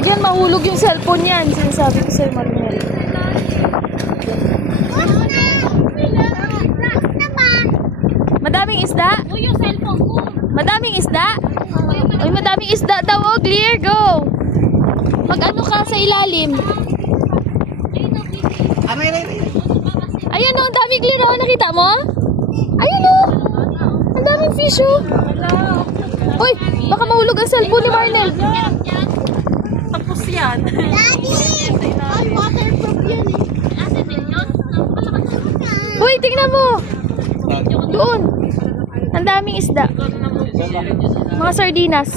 Huwag yan, mahulog yung cellphone yan. Sinasabi ko sa'yo, Marmel. Madaming isda? Uy, yung cellphone ko. Madaming isda? Uy, madaming isda daw. Oh, clear, go. Mag-ano ka sa ilalim? Ayun o, ang daming clear o. Nakita mo? Ayun o. Ang daming fish o. Uy, baka mahulog ang cellphone ni Marnel. Tapos yan. Daddy! Waterproof yan eh. Ate din yun. Uy, tingnan mo. Doon. Ang daming isda. Mga sardinas.